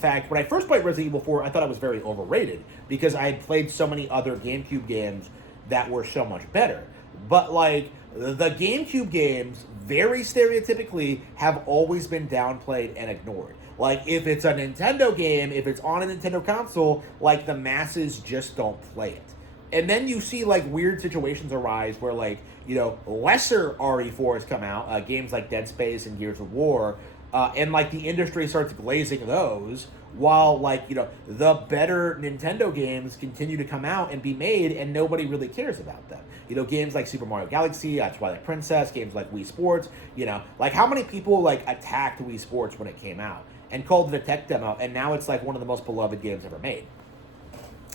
fact, when I first played Resident Evil 4, I thought it was very overrated because I had played so many other GameCube games that were so much better. But, like, the GameCube games, very stereotypically, have always been downplayed and ignored. Like, if it's a Nintendo game, if it's on a Nintendo console, like, the masses just don't play it. And then you see, like, weird situations arise where, like, you know, lesser RE4s come out, games like Dead Space and Gears of War, and, like, the industry starts glazing those, while, like, you know, the better Nintendo games continue to come out and be made, and nobody really cares about them. You know, games like Super Mario Galaxy, Twilight Princess, games like Wii Sports, you know, like, how many people, like, attacked Wii Sports when it came out and called it a tech demo, and now it's, like, one of the most beloved games ever made.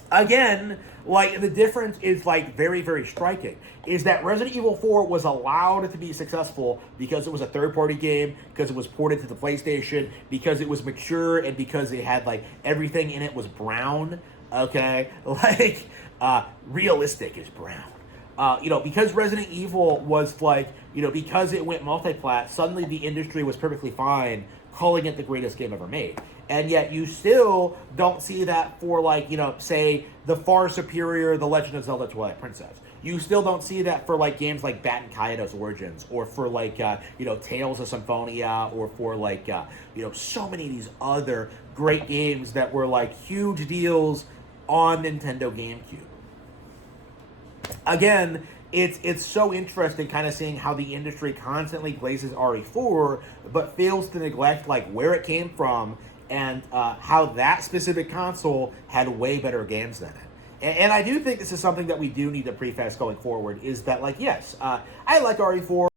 Again, like, the difference is, like, very, very striking, is that Resident Evil 4 was allowed to be successful because it was a third-party game, because it was ported to the PlayStation, because it was mature, and because it had, like, everything in it was brown, okay? Like, realistic is brown. You know, because Resident Evil was, like, you know, because it went multi-plat, suddenly the industry was perfectly fine calling it the greatest game ever made. And yet you still don't see that for, like, you know, say, the far superior The Legend of Zelda Twilight Princess. You still don't see that for, like, games like Baten Kaitos Origins, or for, like, you know, Tales of Symphonia, or for, like, you know, so many of these other great games that were, like, huge deals on Nintendo GameCube. Again, it's so interesting kind of seeing how the industry constantly glazes RE4, but fails to neglect, like, where it came from, and how that specific console had way better games than it. And I do think this is something that we do need to preface going forward, is that, like, yes, I like RE4.